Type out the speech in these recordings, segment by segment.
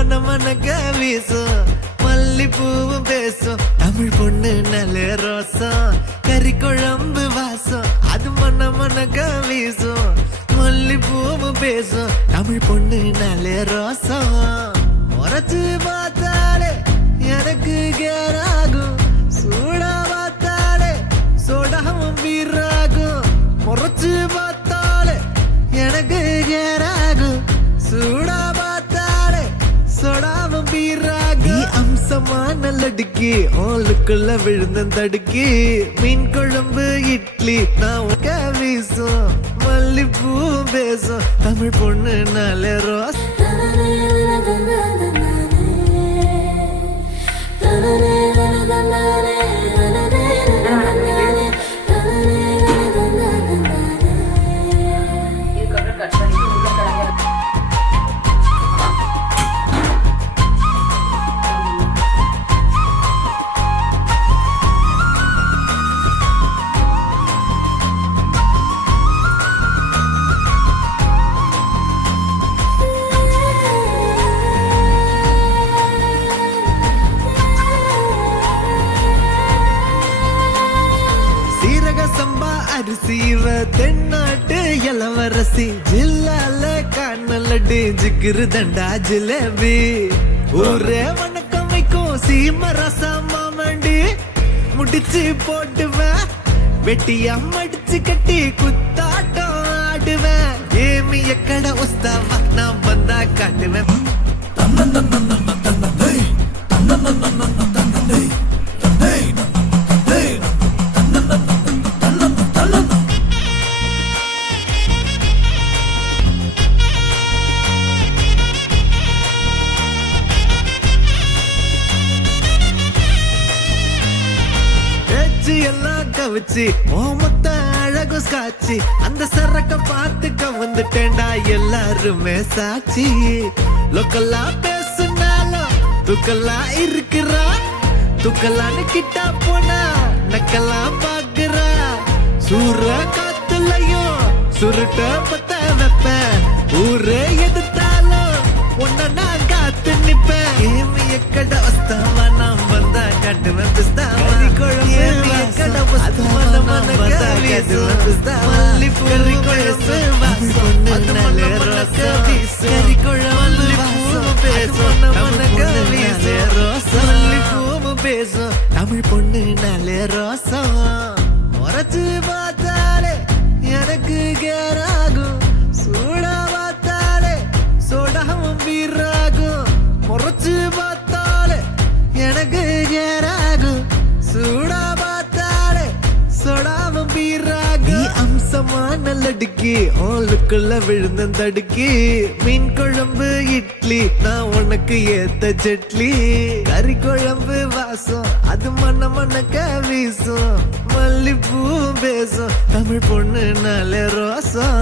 மன மனக்க வீசும் மல்லிப்பூவும் பேசும் தமிழ் பொண்ணு நல்ல ரோசம் கறி குழம்பு வாசம் அது மன மனக்க வீசும் மல்லிப்பூவும் பேசும் தமிழ் பொண்ணு நல்ல ரோசம் முறைச்சு பார்த்தாலே எனக்கு கேராகும் சூடா பார்த்தாலே சோடாவும் வீராகும் முறைச்சு பார்த்தாலே எனக்கு கேராகும் சூடா பார்த்தாலே சோடாவும் வீராகும் நீ அம்சமான லடுக்கி ஓலுக்குள்ள விழுந்த தடுக்கி மீன் குழம்பு இட்லி நான் உக்க வீசும் மல்லிப்பூ பேசும் தமிழ் பொண்ணு நல்ல ரோஸ் சம்பா அரிசிவ தென்னாட்டு இளவரசி ஜில்லால காணலடு ஜிகிரு தண்டா ஜிலேபி ஊரே வணக்கம் வைக்கும் சீம ரசமா மண்டி முடிச்சு போட்டுவேன் வெட்டியா மடிச்சு கட்டி குத்தாட்டம் ஆடுவேன் ஏமி எக்கட உஸ்தாவா நான் வந்தா காட்டுவேன் எல்லாம் கவிச்சு ஓமத்த அழகு காட்சி அந்த சரக்க பார்த்துக்க வந்துட்டேன்டா எல்லாருமே சாட்சி லோக்கல்லா பேசுனாலும் துக்கல்லா இருக்கிறா துக்கல்லான்னு கிட்டா போனா நக்கெல்லாம் பாக்குறா சூற காத்துலையும் சுருட்ட பத்த வைப்பேன் ஊரே எதிர்த்தாலும் உன்ன நான் காத்து நிப்பேன் ஏமி எக்கட வஸ்தாவா நான் வந்தா காட்டுவேன் பிஸ்தாவா தமிழ் பொண்ணு நல்ல ரோசம் முறைச்சு பார்த்தாலே எனக்கு கேராகும் சூடா பார்த்தாலே சோடாவும் வீராகும் முறைச்சு பார்த்தாலே எனக்கு கேராகும் சூடா பார்த்தாலே சோடாவும் வீராகும் நீ அம்சமான லடுக்கி ஓலுக்குள்ள விழுந்த தடுக்கி மீன் குழம்பு இட்லி நான் உனக்கு ஏத்த சட்லி கறி குழம்பு வாசம் அது மன மனக்க வீசும் மல்லிப்பூ பேசும் தமிழ் பொண்ணு நல்ல ரோசம்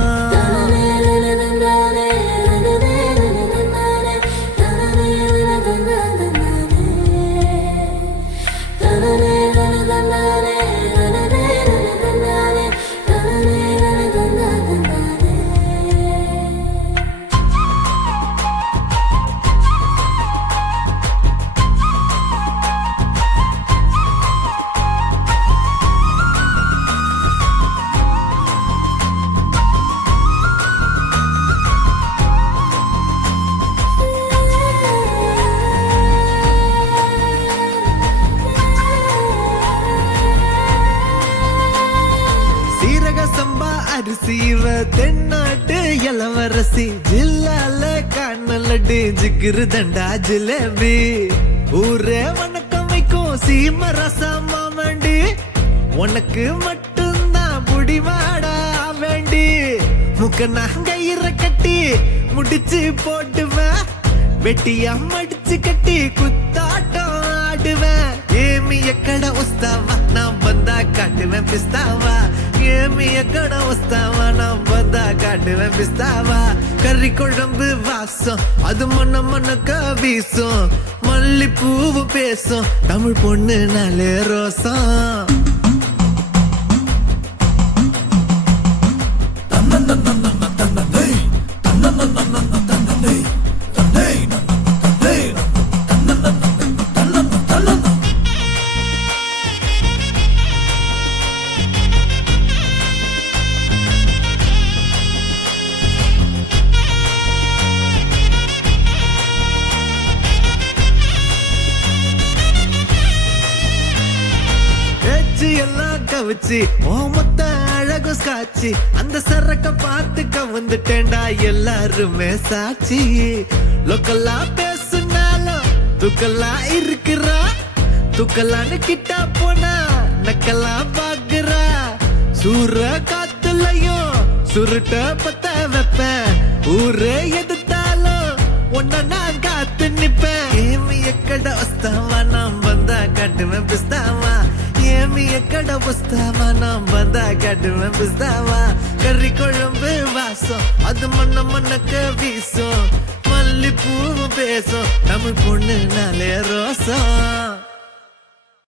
சம்பா அரிசிவ தென்னாட்டு இளவரசி ஜில்லால காணலடு ஜிகிரு தண்டா ஜிலேபி ஊரே வணக்கம் வைக்கும் சீம ரசமா மண்டி உனக்கு மட்டும்தான் புடிவாடா வேண்டி முக்க நாங்கயிற கட்டி முடிச்சு போட்டுவேன் வெட்டியா மடிச்சு கட்டி குத்தாட்டம் ஆடுவேன் ஏமி எக்கட உஸ்தாவா நான் வந்தா காட்டுவேன் பிஸ்தாவா ஏமி எக்கட உஸ்தாவா நான் வந்தா காட்டுவேன் பிஸ்தாவா கறி குழம்பு வாசம் அது மன மனக்க வீசும் மல்லிப்பூவு பேசும் தமிழ் பொண்ணு நல்ல ரோசம் மூச்சு எல்லாம் கவிச்சு ஓ மொத்த அழகு காட்சி அந்த சரக்க பார்த்து கவுந்துட்டேன்டா எல்லாருமே சாட்சி லோக்கல்லா பேசுனாலும் துக்கல்லா இருக்கிறா துக்கல்லான்னு கிட்டா போனா நக்கெல்லாம் பாக்குறா சூற காத்துலயும் சுருட்ட பத்த வைப்பேன் ஊரே எதிர்த்தாலும் உன்ன நான் காத்து நிப்பேன் ஏமி எக்கட வஸ்தாவா நாம் வந்தா காட்டுவேன் பிஸ்தாவா ஏமி எக்கட வஸ்தாவா நாம் வந்தா காட்டுவேன் பிஸ்தாவா கறி குழம்பு வாசம் அது மண்ண மண்ணக்க வீசும் மல்லிப்பூவும் பேசும் தமிழ் பொண்ணு நாளே ரோசம்